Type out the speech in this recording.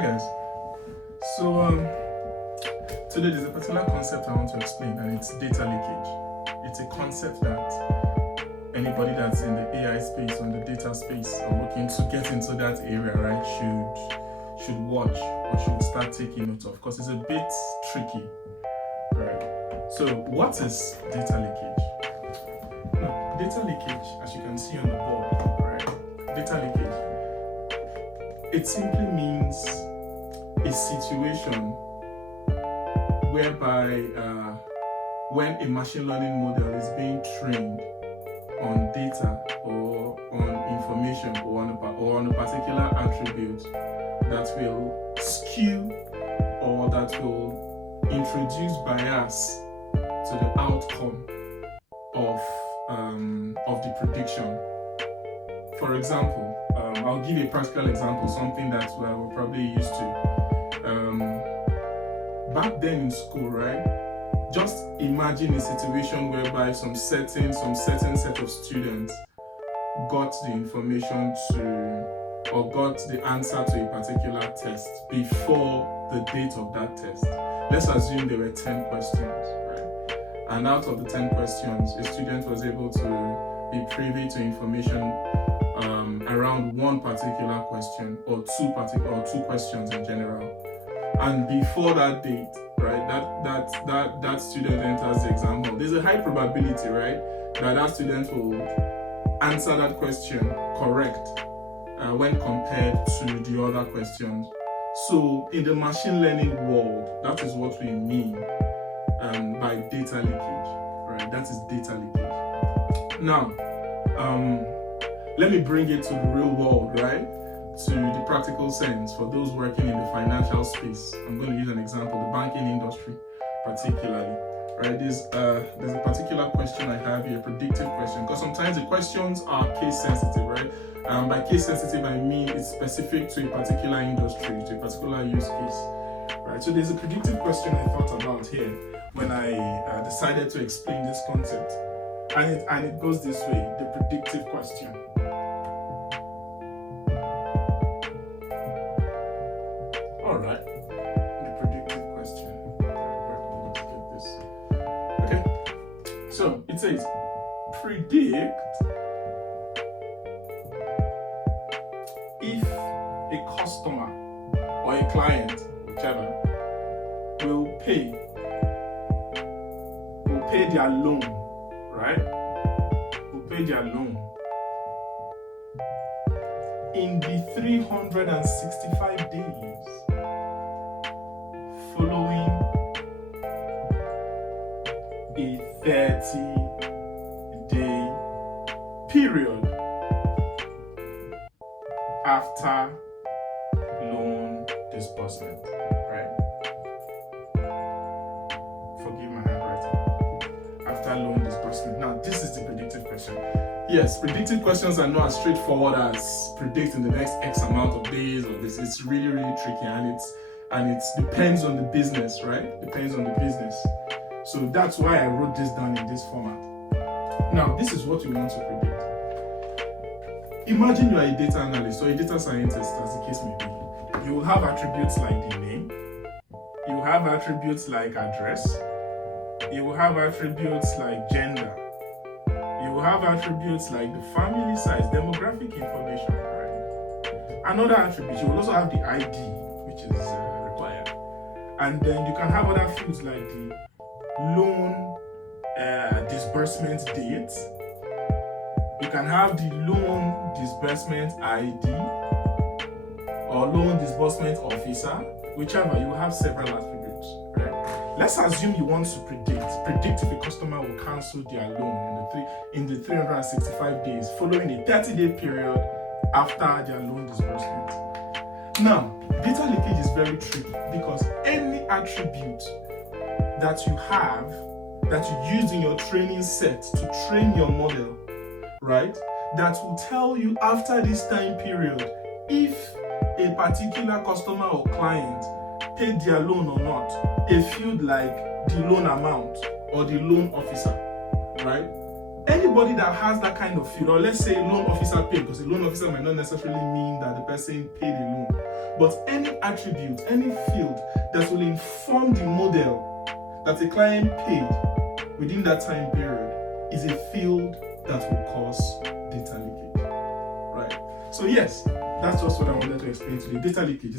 Hi guys. So today there's a particular concept I want to explain, and it's data leakage. It's a concept that anybody that's in the AI space or in the data space or looking to get into that area, right, should watch or should start taking note of, because it's a bit tricky, right? So what is data leakage? Now, data leakage, as you can see on the board, right? Data leakage, it simply means a situation whereby when a machine learning model is being trained on data or on information or on a particular attribute that will skew or that will introduce bias to the outcome of the prediction. For example, I'll give you a practical example, something that we're probably used to. Back then in school, right? Just imagine a situation whereby some certain set of students got the information or got the answer to a particular test before the date of that test. Let's assume there were 10 questions, right? And out of the 10 questions, a student was able to be privy to information around one particular question or two questions in general. And before that date, right, that student enters the exam hall, there's a high probability, right, that student will answer that question correct when compared to the other questions. So in the machine learning world, that is what we mean by data leakage, right? That is data leakage. Now, let me bring it to the real world, right? To the practical sense for those working in the financial space. I'm going to use an example, the banking industry particularly, right? There's a particular question I have here, a predictive question, because sometimes the questions are case sensitive, right? By case sensitive, I mean it's specific to a particular industry, to a particular use case, right? So there's a predictive question I thought about here when I decided to explain this concept, and it goes this way: the predictive question. All right, the predictive question. Let's get this. Okay, so it says predict if a customer or a client, whichever, will pay their loan, right? Will pay their loan in the 365 days following a 30-day period after loan disbursement, right? Forgive my handwriting. After loan disbursement. Now, this is the predictive question. Yes, predictive questions are not as straightforward as predict in the next X amount of days or this. It's really, really tricky, and it depends on the business, right? Depends on the business. So that's why I wrote this down in this format. Now, this is what we want to predict. Imagine you are a data analyst or a data scientist, as the case may be. You will have attributes like the name. You will have attributes like address. You will have attributes like gender. You will have attributes like the family size, demographic information, right? Another attribute, you will also have the ID, which is required. And then you can have other fields like the loan disbursement date. You can have the loan disbursement ID or loan disbursement officer, whichever. You have several attributes, right? Let's assume you want to predict if a customer will cancel their loan in the 365 days following a 30-day period after their loan disbursement. Now, data leakage is very tricky because any attribute that you have, that you use in your training set to train your model, right, that will tell you after this time period if a particular customer or client paid their loan or not. A field like the loan amount or the loan officer, right? anybody that has that kind of field, or let's say loan officer paid, because a loan officer might not necessarily mean that the person paid a loan, but any attribute, any field that will inform the model that a client paid within that time period is a field that will cause data leakage, right? So yes, that's just what I wanted to explain today. Data leakage is